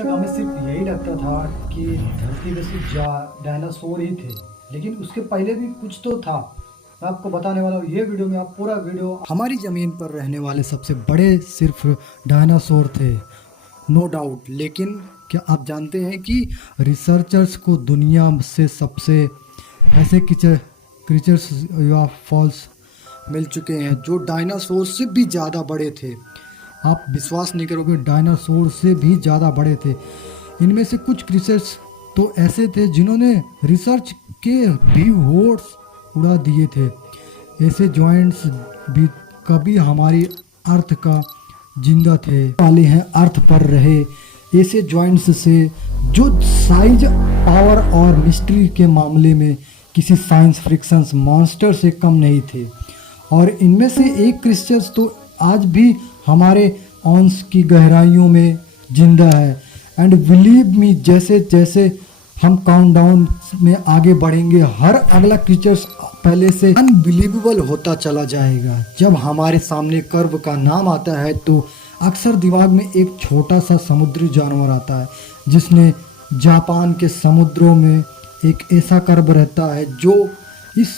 तक हमें सिर्फ यही लगता था कि धरती पे सिर्फ डायनासोर ही थे, लेकिन उसके पहले भी कुछ तो था। मैं आपको बताने वाला हूँ ये वीडियो में। आप पूरा वीडियो, हमारी ज़मीन पर रहने वाले सबसे बड़े सिर्फ डायनासोर थे, नो डाउट। लेकिन क्या आप जानते हैं कि रिसर्चर्स को दुनिया से सबसे ऐसे क्रीचर्स या फॉल्स मिल चुके हैं जो डायनासोर से भी ज़्यादा बड़े थे। आप विश्वास नहीं करोगे, डायनासोर से भी ज़्यादा बड़े थे। इनमें से कुछ क्रीचर्स तो ऐसे थे जिन्होंने रिसर्च के भी होड्स उड़ा दिए थे। ऐसे जॉइंट्स भी कभी हमारी अर्थ का जिंदा थे वाले हैं, अर्थ पर रहे ऐसे जॉइंट्स से जो साइज, पावर और मिस्ट्री के मामले में किसी साइंस फ्रिक्शन मॉन्स्टर से कम नहीं थे। और इनमें से एक क्रिस्टल्स तो आज भी हमारे ऑन्स की गहराइयों में जिंदा है। एंड बिलीव मी, जैसे जैसे हम काउंटडाउन में आगे बढ़ेंगे, हर अगला क्रीचर्स पहले से अनबिलीवेबल होता चला जाएगा। जब हमारे सामने कर्व का नाम आता है तो अक्सर दिमाग में एक छोटा सा समुद्री जानवर आता है जिसने जापान के समुद्रों में एक ऐसा कर्व रहता है जो इस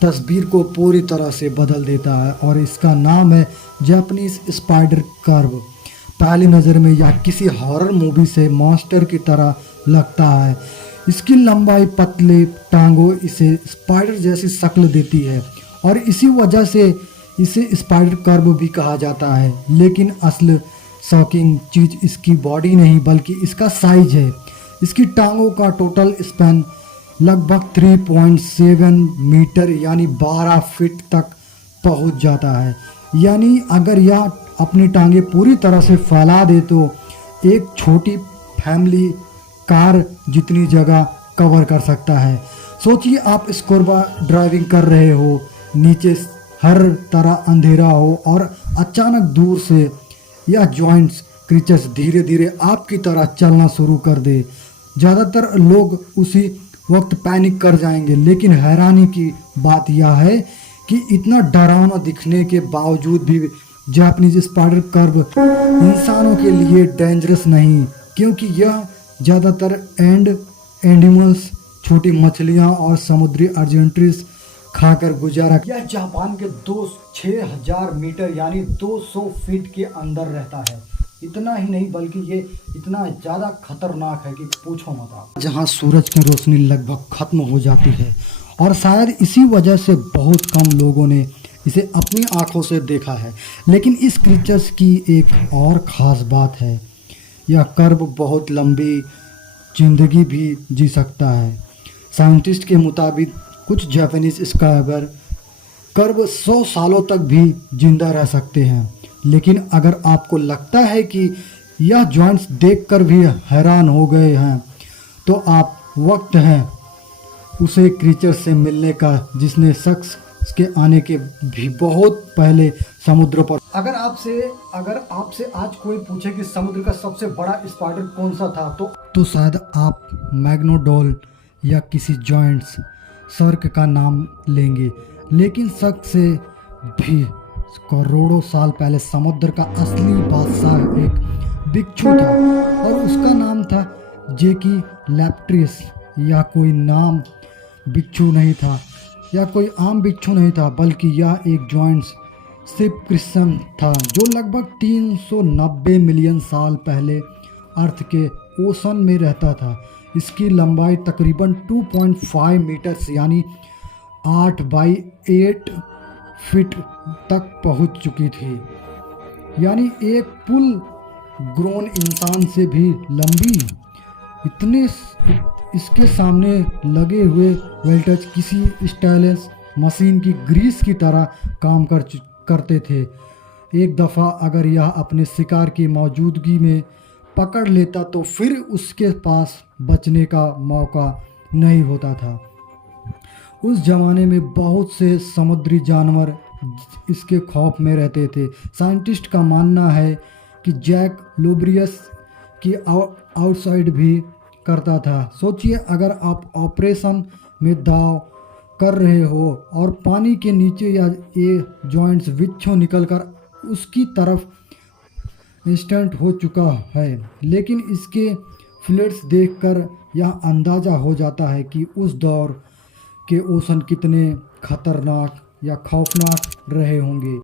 तस्वीर को पूरी तरह से बदल देता है, और इसका नाम है जापानीज स्पाइडर कर्व। पहली नज़र में यह किसी हॉरर मूवी से मॉन्स्टर की तरह लगता है। इसकी लंबाई, पतले टांगों इसे स्पाइडर जैसी शक्ल देती है और इसी वजह से इसे स्पाइडर कर्व भी कहा जाता है। लेकिन असल शॉकिंग चीज़ इसकी बॉडी नहीं बल्कि इसका साइज है। इसकी टांगों का टोटल स्पैन लगभग 3.7 मीटर यानी 12 फीट तक पहुंच जाता है। यानी अगर यह अपनी टांगे पूरी तरह से फैला दे तो एक छोटी फैमिली कार जितनी जगह कवर कर सकता है। सोचिए, आप स्कूबा ड्राइविंग कर रहे हो, नीचे हर तरह अंधेरा हो और अचानक दूर से यह जॉइंट्स क्रीचर्स धीरे धीरे आपकी तरह चलना शुरू कर दे। ज़्यादातर लोग उसी वक्त पैनिक कर जाएंगे, लेकिन हैरानी की बात यह है कि इतना डरावना दिखने के बावजूद भी जापानीज स्पाइडर कर्व इंसानों के लिए डेंजरस नहीं, क्योंकि यह ज़्यादातर एनिमल्स, छोटी मछलियाँ और समुद्री अर्जेंट्रीज खाकर गुजारा। यह जापान के 6000 मीटर यानी 200 फीट के अंदर रहता है। इतना ही नहीं बल्कि ये इतना ज़्यादा खतरनाक है कि पूछो मत आप। जहाँ सूरज की रोशनी लगभग खत्म हो जाती है, और शायद इसी वजह से बहुत कम लोगों ने इसे अपनी आंखों से देखा है। लेकिन इस क्रीचर्स की एक और ख़ास बात है, यह कर्व बहुत लंबी जिंदगी भी जी सकता है। साइंटिस्ट के मुताबिक कुछ जापानीज स्काइबर कर्व 100 सालों तक भी जिंदा रह सकते हैं। लेकिन अगर आपको लगता है कि यह जॉइंट्स देखकर भी हैरान हो गए हैं, तो आप वक्त है उसे क्रीचर से मिलने का जिसने शख्स के आने के भी बहुत पहले समुद्र पर। अगर आपसे आज कोई पूछे कि समुद्र का सबसे बड़ा स्पाइडर कौन सा था, तो शायद आप मैग्नोडोल या किसी जॉइंट्स सर्क का नाम लेंगे। लेकिन शक से भी करोड़ों साल पहले समुद्र का असली बादशाह एक बिच्छू था, और उसका नाम था जेकी लैप्ट्रिस। या कोई नाम बिच्छू नहीं था, या कोई आम बिच्छू नहीं था, बल्कि यह एक जॉइंट्स शिप क्रिस्टम था जो लगभग 390 मिलियन साल पहले अर्थ के ओशन में रहता था। इसकी लंबाई तकरीबन 2.5 मीटर यानी 8 बाई 8 फीट तक पहुंच चुकी थी, यानी एक फुल ग्रोन इंसान से भी लंबी। इतने इसके सामने लगे हुए वेल्टर्स किसी स्टाइलिश मशीन की ग्रीस की तरह काम करते थे। एक दफ़ा अगर यह अपने शिकार की मौजूदगी में पकड़ लेता तो फिर उसके पास बचने का मौका नहीं होता था। उस ज़माने में बहुत से समुद्री जानवर इसके खौफ में रहते थे। साइंटिस्ट का मानना है कि जैक लोब्रियस की आउटसाइड भी करता था। सोचिए, अगर आप ऑपरेशन में दाव कर रहे हो और पानी के नीचे या ये जॉइंट्स बिच्छू निकलकर उसकी तरफ इंस्टेंट हो चुका है, लेकिन इसके फ्लड्स देखकर यह अंदाज़ा हो जाता है कि उस दौर के ओशन कितने खतरनाक या खौफनाक रहे होंगे।